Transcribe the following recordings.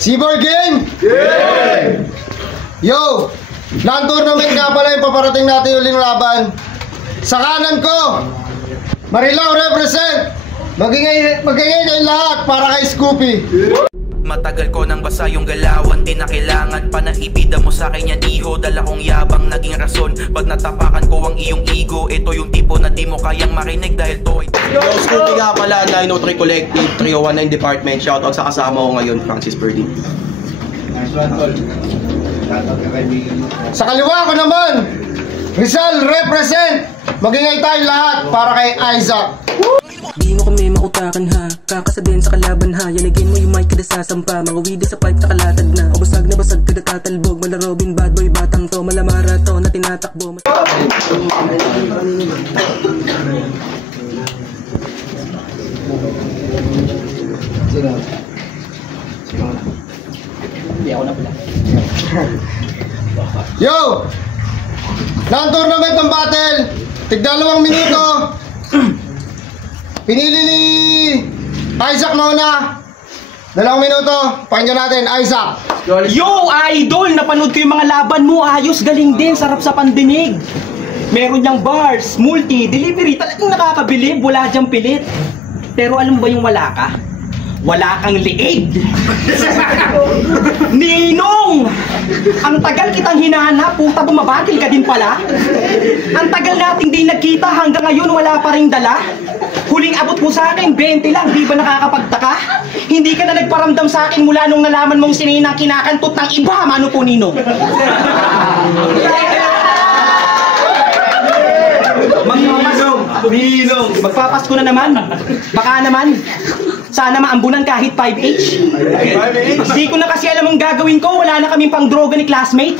Seaboy Game! Game! Yo! Non-tournament nga pala yung paparating natin uling laban. Sa kanan ko, Marilao represent! Magingay kayong lahat para kay Scoopy. Matagal ko nang basa yung galawan, di na kailangan pa na ibida mo sa akin yan iho. Dala kong yabang naging rason, pag natapakan ko ang iyong ego. Ito yung tipo na di mo kayang marinig dahil to ay... Yo, Scoopy nga pala, 903 Collective, 3019 Department. Shoutout sa kasama ko ngayon, Francis Purdy. Sa kaliwa ko naman, Rizal represent! Magingay tayong lahat para kay Isaac. Di mo kami mautakan ha, kakasabihin sa kalaban ha. Yanagin mo yung mic kada sasampa, mga wida sa pipe nakalatag na. O basag na basag kada tatalbog, mala Robin bad boy batang to, mala marathon na tinatakbo. Hindi ako na pala. Yo! Non-tournament ng battle, tig-2 minuto. Pinili ni Isaac mauna. 2 minuto, pakinggan natin, Isaac. Yo, idol! Napanood ko yung mga laban mo. Ayos, galing din. Sarap sa pandinig. Meron niyang bars, multi, delivery. Talagang nakakabilib. Wala diyang pilit. Pero alam mo ba yung wala ka? Wala kang liig. Ninong! Ang tagal kitang hinahanap. Puta, bumabagil ka din pala. Ang tagal nating di nagkita. Hanggang ngayon wala pa ring dala. Huling abot mo sa akin, 20 lang, di ba nakakapagtaka? Hindi ka na nagparamdam sa akin mula nung nalaman mong sininang kinakantot ng iba, mano po, Ninong? Magpapasko na naman. Baka naman, sana maambunan kahit 5H. Hindi ko na kasi alam ang gagawin ko, wala na kaming pang droga ni classmate.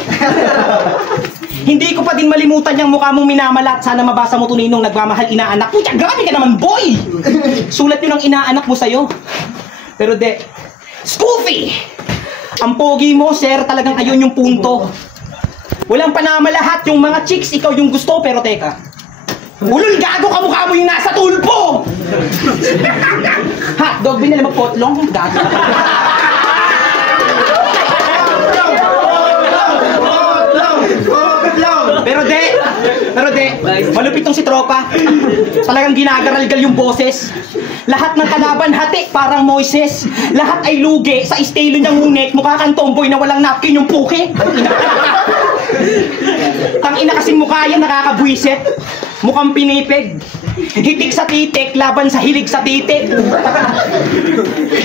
Hindi ko pa din malimutan yung mukha mong minamalat. Sana mabasa mo ito, Ninong, nagmamahal inaanak. Pucha, grabe ka naman, boy! Sulat yun ang inaanak mo sa'yo. Pero Scoopy! Ang pogi mo, sir, talagang ayun yung punto. Walang panamalahat yung mga chicks, ikaw yung gusto. Pero teka, ulol, gago ka, mukha mo yung nasa tulpo! Hotdog, binala mo potlong? Gago. Pero malupit tong si Tropa. Talagang ginagaralgal yung boses. Lahat ng kalaban hati, parang Moises. Lahat ay lugi sa estilo niyang ngunit. Mukha kang tomboy na walang napkin yung puke. Tangina kasing mukha yan, nakakabwisit. Mukhang pinipig. Hitik sa titik, laban sa hilig sa titik.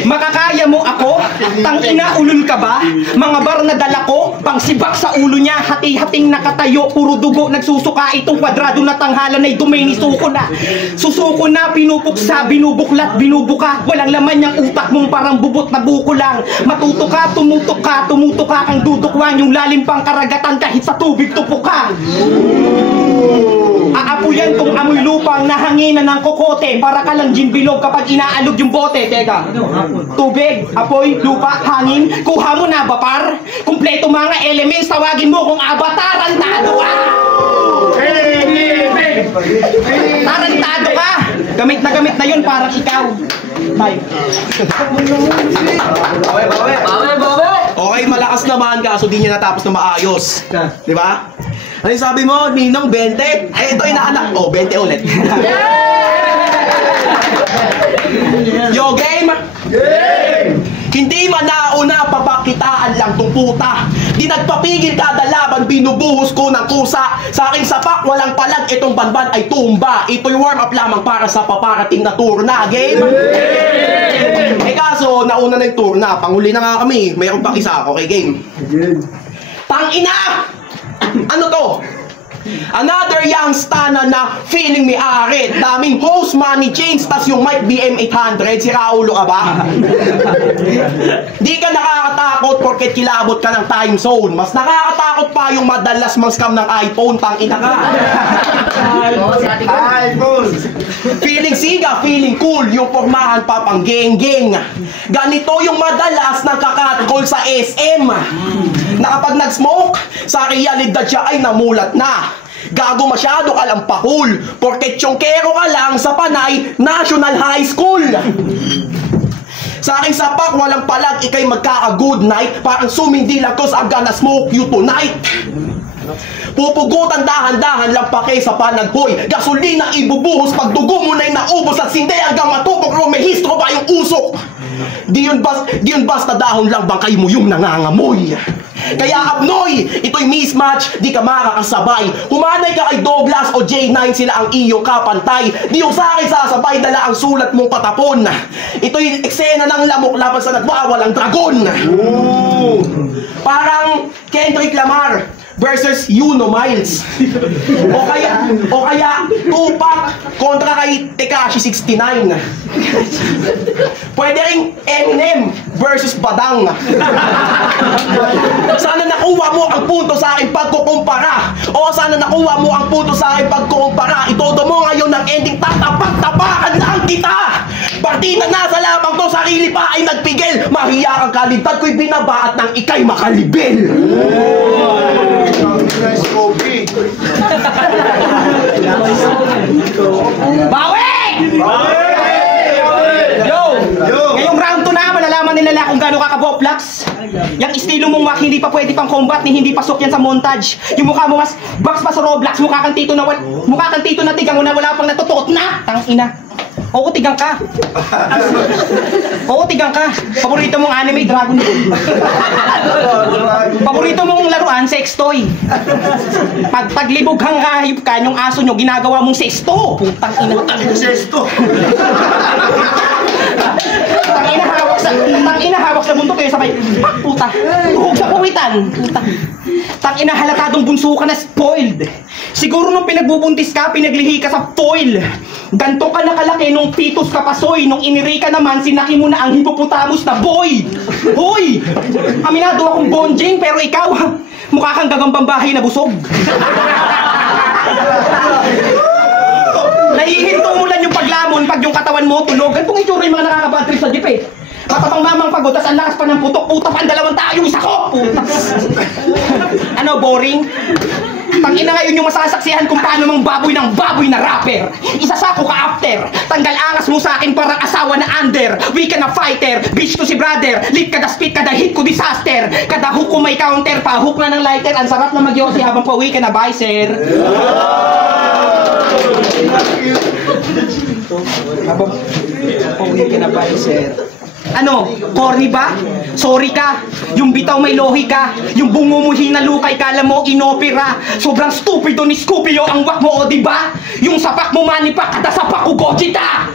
Makakaya mo ako? Tangina, ulul ka ba? Mga bar na dala ko, pang sibak sa ulo niya, hati-hating nakatayo, puro dugo, nagsusuka itong kwadrado na tanghalan ay dumay suko na. Susuko na, pinupuksa, binubuklat, binubuka. Walang laman niyang utak mong parang bubot na buko lang. Matuto ka, tumutok ka, kang dudukwan yung lalim pang karagatan kahit sa tubig tupok ka. Aapuyan tong amoy lupang nahanginan ng kokote. Para ka lang gin bilog kapag inaalog yung bote. Teka, tubig, apoy, lupa, hangin. Kuha mo na ba par? Kumpleto mga elements, tawagin mo kung avatar. Tarantado ka! Tarantado ka! Gamit na yun, parang ikaw. Bye. Okay, malakas naman kaso di niya natapos na maayos. Di ba? Ano yung sabi mo, Ninong, 20? Eh, ito inaanak. Oh, 20 ulit. Yo, game! Game! Hindi man nauna, papakitaan lang tong puta. Di nagpapigil kada laban, binubuhos ko ng kusa. Sa aking sapak, walang palag, itong banban ay tumba. Ito'y warm up lamang para sa paparating na turna. Game? Eh kaso, nauna na yung turna. Panghuli na nga kami. Mayroon pa isa. Okay, game? Tangina! Ano to? Another young stana na feeling may arit. Daming host, money chains, tas yung mic BM800. Si Raulo ka ba? Di ka nakakatakot porket kilabot ka ng time zone. Mas nakakatakot pa yung madalas mang-scam ng iPhone. Tangina ka. iPhone! Feeling siga, feeling cool. Yung pormahan pa pang geng-geng. Ganito yung madalas nagkakatcall sa SM. Na kapag nag-smoke, sa realidad siya ay namulat na. Gago masyado ka lang pakul, porket yung kero ka lang sa Panay National High School. Sa aking sapak, walang palag, ikay magkaka-good night. Parang sumindi lang cause I'm gonna smoke you tonight. Pupugutan dahan-dahan lang pake sa panaghoy. Gasolina ibubuhos pag dugo mo na'y naubos at sindi hanggang matupok rumehistro ba yung usok. Di yun basta dahon lang bangkay mo yung nangangamoy. Kaya Abnoy, ito'y mismatch, di ka makakasabay. Humanay ka kay Douglas o J9, sila ang iyong kapantay. Di yung sa akin sasabay, dala ang sulat mong patapon. Ito'y eksena ng lamok laban sa nagwawalang dragon. Parang Kendrick Lamar versus Yuno Miles. O kaya Tupac kontra kay Tekashi 69. Pwede ring Eminem versus Badang. Sana nakuha mo ang punto sa akin pagkukumpara. O sana nakuha mo ang punto sa akin pagkukumpara. Itodo mo ngayon ng ending, tatapak-tapakan lang kita. Partida na sa lamang to, sarili pa ay nagpigil. Mahiya kang kalibtad ko'y binaba at nang ikay makalibil. Bawi! Yo! Ngayong round 2 na, malalaman nila kung gaano ka kaboplax. Yung estilo mong wak, hindi pa pwede pang combat ni hindi pasok yan sa montage. Yung mukha mo mas box pa sa Roblox, mukha kang tito na tigang mo na wala pang natutuot na. Tangina. Oo, tigang ka. Oo, tigang ka. Paborito mong anime, Dragon Ball. Paborito mong laruan, sex toy. Pag paglibog kang hayop ka, yung aso nyo, ginagawa mong sexto. Putang ina. Sesto. Tangina hawak sa buntot kayo sabay. Pak puta. Tuhog sa puwitan. Puta. Tangina halatadong bunso ka na spoiled. Siguro nung pinagbubuntis ka, pinaglihi ka sa foil. Ganto ka nakalaki nung pitos ka pasoy. Nung iniri ka naman, sinaki mo na ang hippopotamus na boy. Hoy! Aminado akong bonjing, pero ikaw, mukha kang gagambang bahay na busog. Nahihinto mo lang yung paglamon pag yung katawan mo tunog. Gantong itsura yung mga nakakabad trip sa jeep eh. Kapapang mamang pagod, tas ang lakas pa ng putok. Puta pa ang dalawang tao, yung isa ko! Puta. Ano, boring? Tangina ngayon yung masasaksihan kung paano mang baboy ng baboy na rapper. Isasako ka after. Tanggal angas mo sa akin parang asawa na under. We ka na fighter, bitch ko si brother. Lit kada spit, kada hit ko disaster. Kada hook ko may counter, pa hook na ng lighter. Ang sarap na magyosi habang pauwi ka na bye sir. Habang pauwi ka na bye sir. Ano? Corny ba? Sorry ka. Yung bitaw may lohi ka. Yung bungo mo hinalukay, kala mo inopera. Sobrang stupido ni Scoopio ang wak mo, o diba? Yung sapak mo manipak, kada sapak ko Gogeta.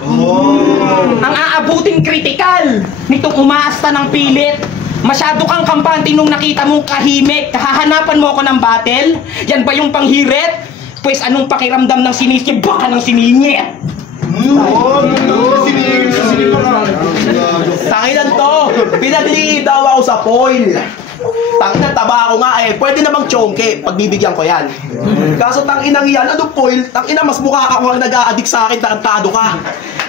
Ang aabutin critical nitong umaasta ng pilit. Masyado kang kampante nung nakita mong kahimik. Kahahanapan mo ako ng battle? Yan ba yung panghirit? Pues anong pakiramdam ng sinisip? Baka ng siningit. Tanginan to, pinaglihi daw ako sa foil. Tanginan, taba ako nga eh. Pwede namang chongke, pagbibigyan ko yan. Kaso tanginang yan, ano foil? Tangina, mas mukha ka kung nag-a-addict sa akin, tarantado ka.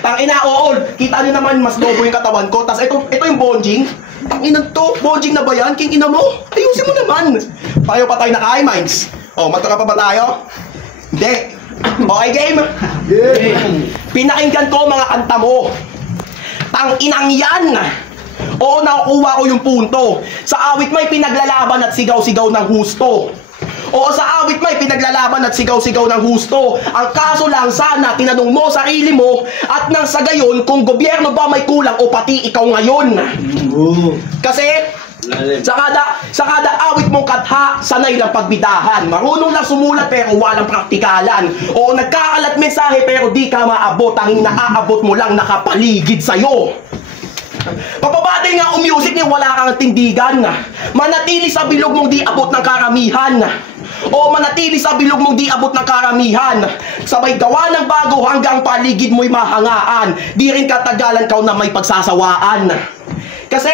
Tangina, oo, kita nyo naman, mas lobo yung katawan ko. Tas ito yung bonjing. Tanginan to, bonjing na ba yan? King ina mo? Ayusin mo naman. Payo pa tayo na Mines. O, magkaka pa ba tayo? Hindi. Okay, game? Pinakinggan ko mga kanta mo. Tanginang yan. Oo, nakukuha ko yung punto. Sa awit may pinaglalaban at sigaw-sigaw ng husto. Oo, sa awit may pinaglalaban at sigaw-sigaw ng husto. Ang kaso lang sana, tinanong mo sarili mo at nang sa gayon, kung gobyerno ba may kulang o pati ikaw ngayon. Kasi sa kada awit mong katha, sanay lang pagbidahan. Marunong lang sumulat pero walang praktikalan. O nagkakalat mensahe pero di ka maabot. Ang naaabot mo lang nakapaligid sa'yo. Papabatay nga music niya, wala kang tindigan. Manatili sa bilog mong di abot ng karamihan. O manatili sa bilog mong di abot ng karamihan. Sabay gawa ng bago hanggang paligid mo'y mahangaan. Di rin katagalan ka na may pagsasawaan. Kasi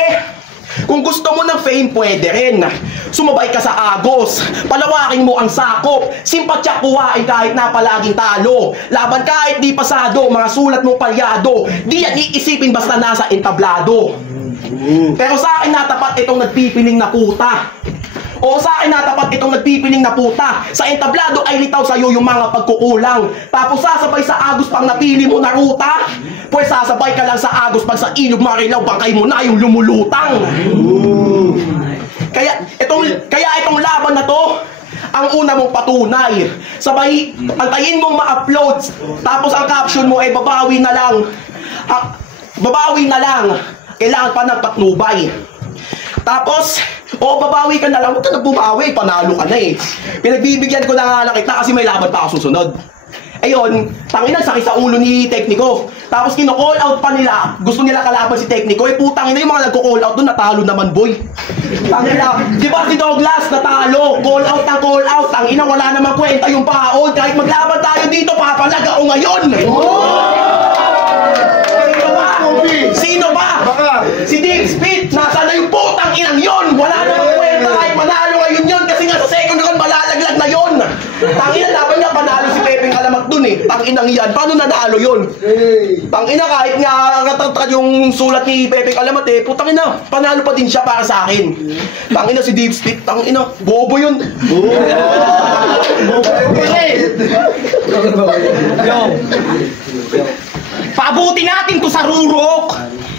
kung gusto mo ng fame, pwede rin. Sumabay ka sa agos, palawakin mo ang sakop, simpatsya kuhain kahit na palaging talo. Laban kahit di pasado, mga sulat mo palyado. Di yan iisipin basta nasa entablado. Pero sa akin natapat itong nagpipiling na puta. O sa akin natapat itong nagpipiling na puta. Sa entablado ay litaw sa'yo yung mga pagkukulang. Tapos sasabay sa agos pang napili mo na ruta. Pues sasabay ka lang sa agos pag sa ilog Marilaw, bangkay mo na yung lumulutang. Kaya itong laban na to, ang una mong patunay. Sabay, antayin mong ma-upload. Tapos ang caption mo ay babawi na lang. Babawi na lang. Kailangan pa ng patnubay. Tapos, babawi ka na lang. Huwag ka na bumawi. Panalo ka na eh. Pinagbibigyan ko na nga lang kita kasi may laban pa ako susunod. Ayun, tangina, sakit sa ulo ni Tekniko. Tapos kino-call out pa nila. Gusto nila kalaban si Tekniko. Putang ina, yung mga nagko-call out doon, natalo naman, boy. Tangina, di ba si Douglas natalo? Call out ng call out. Tangina, wala namang kwenta yung paon. Kahit maglaban tayo dito, papalag ako ngayon. Sino ba? Si Deep Speed. Nasa na yung putang inang yon. Wala namang kwenta kahit manalo ngayon yon. Kasi nga sa second round, malalaglag na yon. Tangina, laban niya, panalo si Pepeng Alamat dun eh. Tanginang yan. Paano nanalo yun? Tangina, kahit nga katatad yung sulat ni Pepeng Alamat eh, putangina, panalo pa din siya para sa akin. Tangina si Deep Speed, tangina, bobo yun. Yo. Paabuti natin to sa rurok.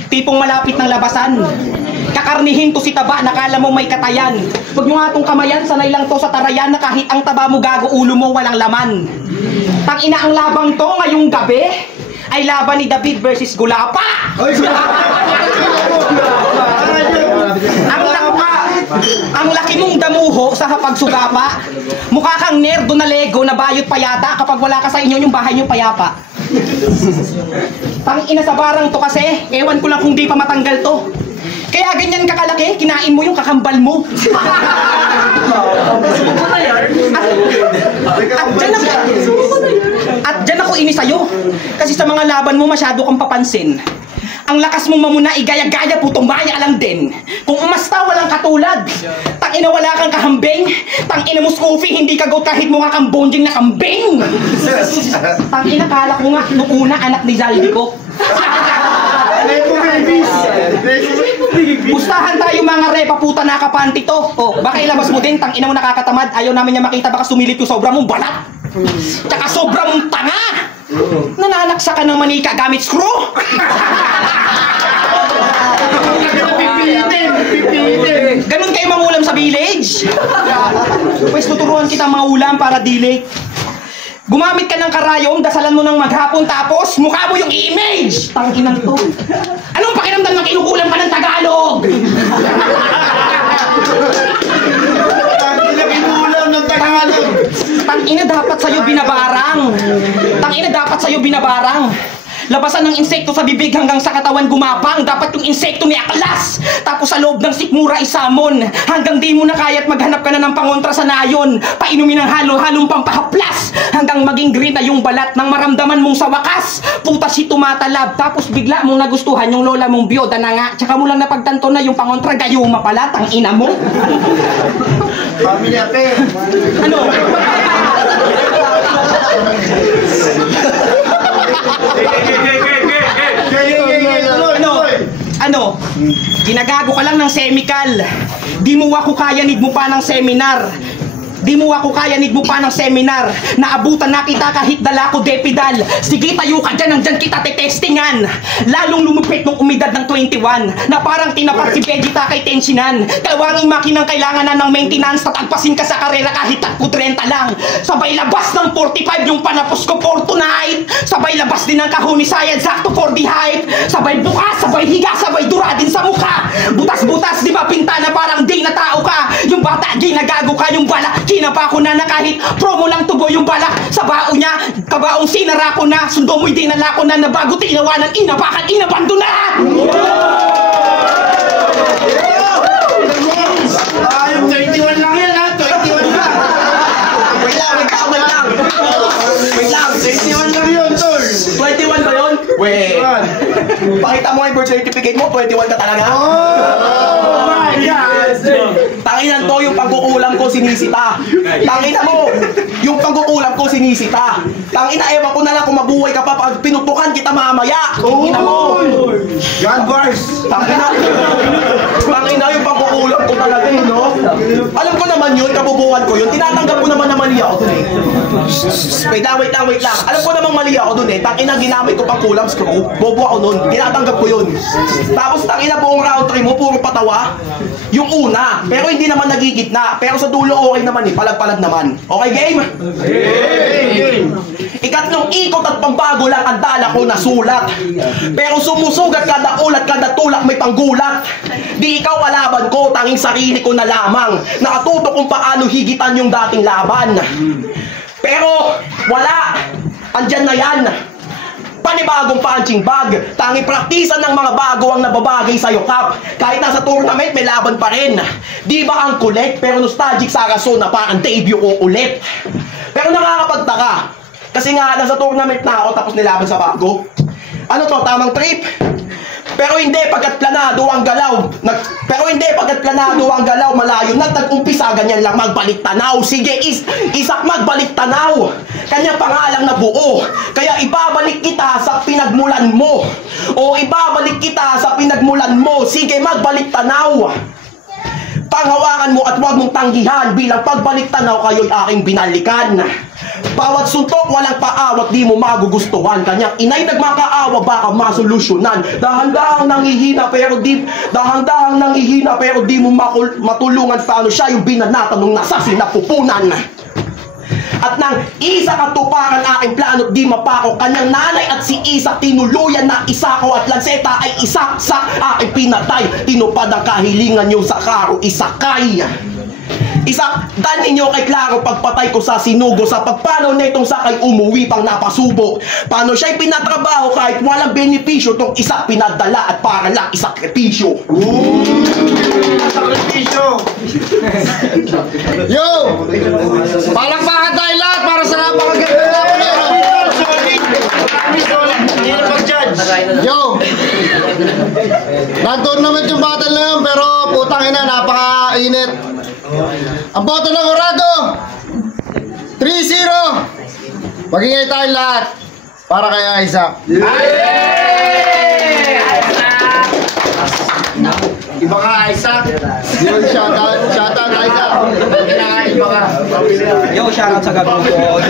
Tipong malapit ng labasan. Kakarnihin to si taba, nakala mo may katayan. Huwag nyo nga tong kamayan, sanay lang to sa tarayan na kahit ang taba mo gago, ulo mo walang laman. Tangina ang labang to ngayong gabi ay laban ni David versus Gulapa. Ang laki mong damuho sa hapagsugapa. Mukha kang nerdo na Lego na bayot payata kapag wala ka sa inyo yung bahay nyo payapa. Tangina sa barang to kasi, ewan ko lang kung di pa matanggal to. Kaya ganyan kakalaki, kinain mo yung kakambal mo. At dyan ako ini sa'yo. Kasi sa mga laban mo masyado kang papansin. Ang lakas mong mamuna, igaya-gaya, putong maya lang din. Kung umasta, walang katulad. Tangina, wala kang kahambing. Tangina mo, Scoofy, hindi ka goat kahit mukha kang bonjing na kambing. Tangina, kala ko nga, noong una, anak ni Zaldi ko. Pustahan tayo mga repa, puta nakapanti to. Baka ilabas mo din, tangina mo nakakatamad. Ayaw namin niya makita, baka sumilip yung sobra mong balat. Tsaka sobra mong tanga. Nananaksa ka ng manika gamit screw. Ganun kayo mangulam sa village. Pwes tuturuan kita mga ulam para delay. Gumamit ka ng karayom, dasalan mo ng maghapon, tapos mukha mo yung image! Tangkinang to. Anong pakiramdam ng kinukulam ka ng Tagalog? Kinukulam ng Tagalog. Tangina, dapat sa'yo binabarang. Tangina, dapat sa'yo binabarang. Labasan ng insekto sa bibig hanggang sa katawan gumapang. Dapat yung insekto ni aklas. Tapos sa loob ng sikmura isamon. Hanggang di mo na kaya't maghanap ka na ng pangontra sa nayon. Painumin ng halo-halong pampahaplas. Hanggang maging green na yung balat nang maramdaman mong sa wakas. Puta si tumatalab. Tapos bigla mong nagustuhan yung lola mong biyoda na nga. Tsaka mo lang napagtanto na yung pangontra gayuma pala. Tang ina mo. Pamilya te. Ano? Ano? Ginagago ka lang ng chemical. Di mo ako kaya, need mo pa ng seminar. Di mo ako kaya, need mo pa ng seminar. Naabutan na kita kahit dala ko depidal. Sige tayo ka dyan, nandyan kita tetestingan. Lalong lumupit nung umidad ng 21 na parang tinapat si Vegeta kay tensinan. Kalawanging makinang kailangan na ng maintenance. Tatagpasin ka sa karera kahit 30 lang. Sabay labas ng 45 yung panapos ko for tonight. Sabay labas din ng kahon ni Sayad, sakto for the hype. Sabay bukas, sabay higa, sabay dura din sa mukha. Butas-butas, di ba pinta na parang di na tao ka. Yung bata, ginagago ka, yung bala kinapa ko na kahit promo lang tubo yung bala. Sa bao niya, kabaong sinara ko na. Sundo mo'y dinala ko na bago tinawanan, inapakan, inabando na! Yung 31 lang yan ha, 21 lang. Wait lang. 21 lang yun, tol. 21 ba yun? Wait. Pakita mo yung birth certificate mo, 21 ka talaga? Oh my God! Tanginan to, yung pagkukulam ko sinisita. Tangina mo, yung pagkukulam ko sinisita. Tangina, ewan ko na lang kung mabuhay ka pa pag pinutukan kita mamaya. Tangina mo. God bars. Tangina yung pagkukulam ko talaga, no? Alam ko naman naman yun, kabubuhan ko yun. Tinatanggap ko naman na mali ako dun eh. Wait lang. Alam ko namang mali ako dun eh. Tangina, ginamit ko pang kulam screw. Bobo ako nun. Tinatanggap ko yun. Tapos tangina, buong round 3 mo, puro patawa. Yung una. Pero hindi naman nagigitna. Pero sa dulo okay naman eh. Palag-palag naman. Okay, game? Game! Ikatlong ikot at pambago lang ang dala ko na sulat. Pero sumusugat kada ulat, kada tulak may panggulat. Di ikaw kalaban ko, tanging sarili ko na lamang. Nakatuto kung paano higitan yung dating laban. Pero wala, andyan na yan. Panibagong punching bag. Tanging praktisan ng mga bago ang nababagay sa'yo, Kap. Kahit nasa tournament, may laban pa rin. Di ba ang kulit? Pero nostalgic sa rason na parang debut ko ulit. Pero nakakapagtaka. Kasi nga, nasa tournament na ako tapos nilaban sa bago. Ano to, tamang trip? Pero hindi pagkat planado ang galaw. Malayo na tag-umpisa, ganyan lang magbalik tanaw. Sige, Isak magbalik tanaw. Kanyang pangalang na buo. Kaya ibabalik kita sa pinagmulan mo. Sige, magbalik tanaw. Panghawakan mo at huwag mong tanggihan. Bilang pagbalik tanaw kayo'y aking binalikan. Bawat suntok walang paawat, di mo magugustuhan. Kanyang inay nagmakaawa, baka masolusyonan. Dahan-dahang nanghihina pero di mo matulungan. Paano siya yung binanatan nung nasa sinapupunan. At nang isa katuparan aking plano, di mapako. Kanyang nanay at si Isak tinuluyan na isa ko. At lanseta ay isa sa aking pinatay. Tinupad ang kahilingan niyo sa karo isakay. Isak, dan ninyo kay klaro pagpatay ko sa sinugo. Sa pagpanaw netong sakay umuwi pang napasubo. Paano siya'y pinatrabaho kahit walang benepisyo. Tong Isak pinadala at para lang isakripisyo. Sakripisyo! Yo! Palakpakan tayo lahat para sa napakaganda naman yun. Hindi na mag-judge. Yo! Nag-tournament yung battle na yun, pero putang ina, napaka-init. Ang boto ng Orado 3-0. Magingay tayo lahat para kay Isaac. Iba ka, Isaac. Yun, shoutout Isaac. Iba ka. Yo, shoutout sa gabong ko.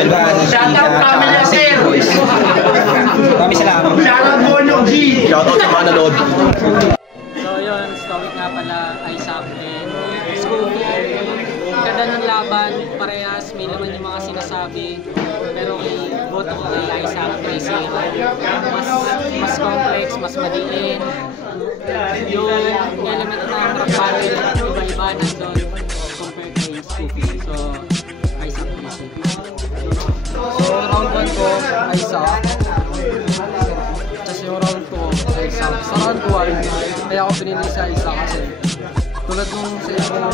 Shoutout family affair. Maraming salamat. Shoutout mo yung G. Shoutout sa mga nanood. So yun, stoic nga pala, Isaac and Scooby. Ganda ng laban, parehas, may laman yung mga sinasabi. Pero boto ko kay Isaac, 3-0. Mas complex, mas madiin. Yung element ng rock battle, iba-iba nandun compared kay Scooby. So, Isaac 3-0. So, round 1 ko, Isaac. Tapos yung round 2, Isaac. Sa round 1, kaya ako pinili sa Isaac kasi tulad nung sa ibang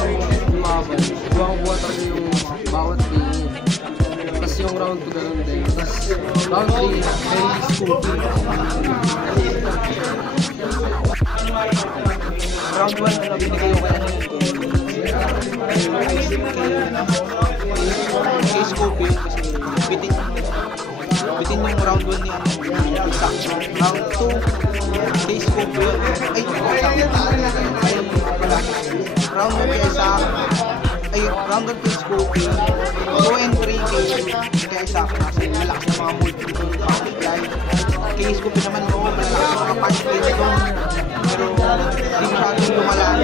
lumaban, buwang-buwa talaga yung bawat game. Tapos yung round 2 ganun din. Tapos round 3, very Scooby. Round 1, binigay ko kaya kay Scooby kasi bitin yung round 1 niya. Round 2, kay Scooby. Round 1 kay Isaac. Round 1 kay Scooby. 2 and 3 kay Isaac kasi malakas na mga multiple multiply. Kay Scooby naman malakas na mga punch play nito. Pero hindi masyadong lumalaan